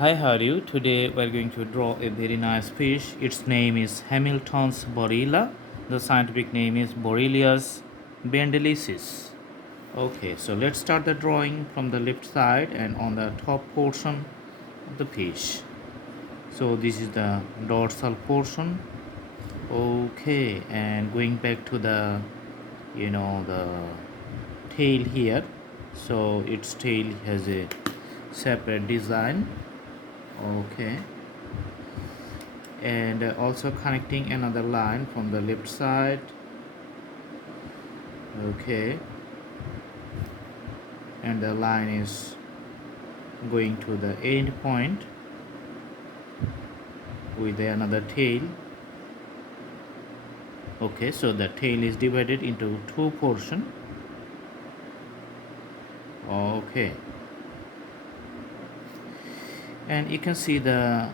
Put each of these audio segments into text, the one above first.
Hi, how are you? Today we're going to draw a very nice fish. Its name is Hamilton's barila. The scientific name is Borelias bendelicis. Okay, so let's start the drawing from the left side and on the top portion of the fish. So this is the dorsal portion. Okay, and going back to the tail here. So its tail has a separate design. Okay, and also connecting another line from the left side. Okay, and the line is going to the end point with another tail. Okay, so the tail is divided into two portions. Okay, and you can see the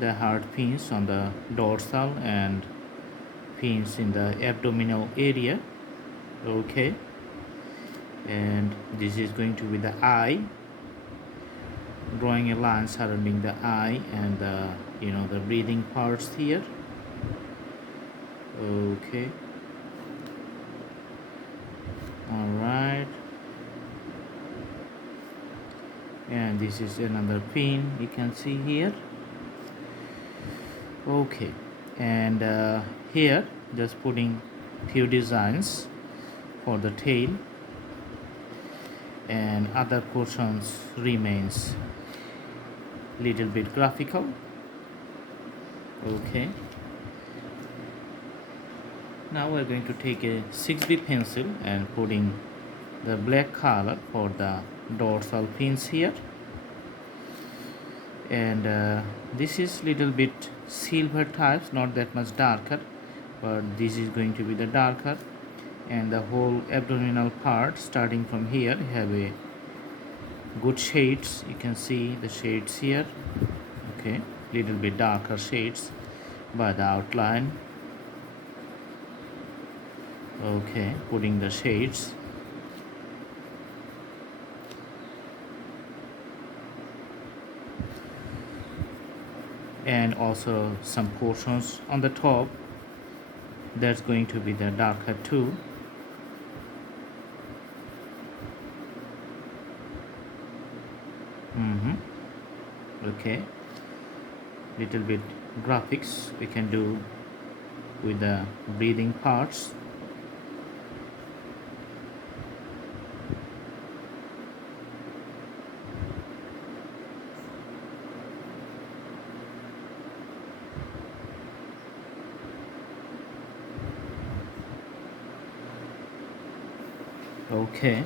the hard fins on the dorsal and fins in the abdominal area. Okay, and this is going to be the eye, drawing a line surrounding the eye and the breathing parts here. Okay, all right, and this is another pin you can see here. Okay, and here just putting few designs for the tail, and other portions remains little bit graphical. Okay, now we're going to take a 6B pencil and putting the black color for the dorsal fins here, and this is little bit silver types, not that much darker, but this is going to be the darker, and the whole abdominal part starting from here have a good shades. You can see the shades here. Okay, little bit darker shades by the outline. Okay, putting the shades, and also some portions on the top that's going to be the darker too. Okay, little bit graphics we can do with the breathing parts. Okay,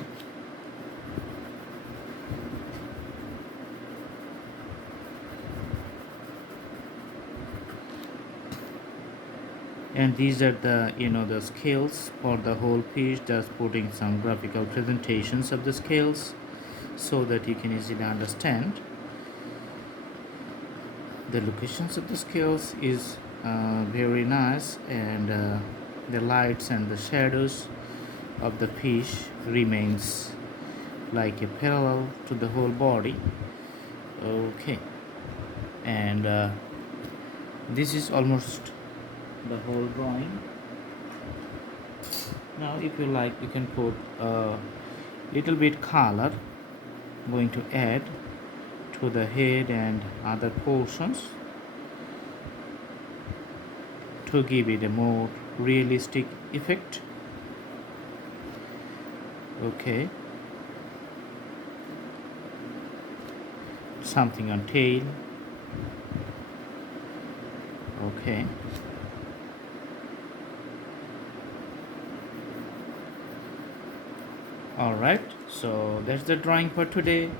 and these are the scales for the whole piece, just putting some graphical presentations of the scales so that you can easily understand the locations of the scales is very nice, and the lights and the shadows of the fish remains like a parallel to the whole body. Okay, and this is almost the whole drawing. Now if you like, you can put a little bit color, going to add to the head and other portions to give it a more realistic effect. Okay, something on tail. Okay, all right, so that's the drawing for today.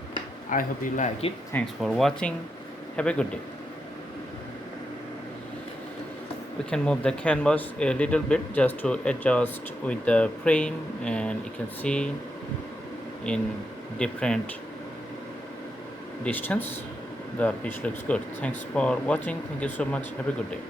I hope you like it. Thanks for watching. Have a good day. We can move the canvas a little bit just to adjust with the frame, and you can see in different distance the fish looks good. Thanks for watching. Thank you so much. Have a good day.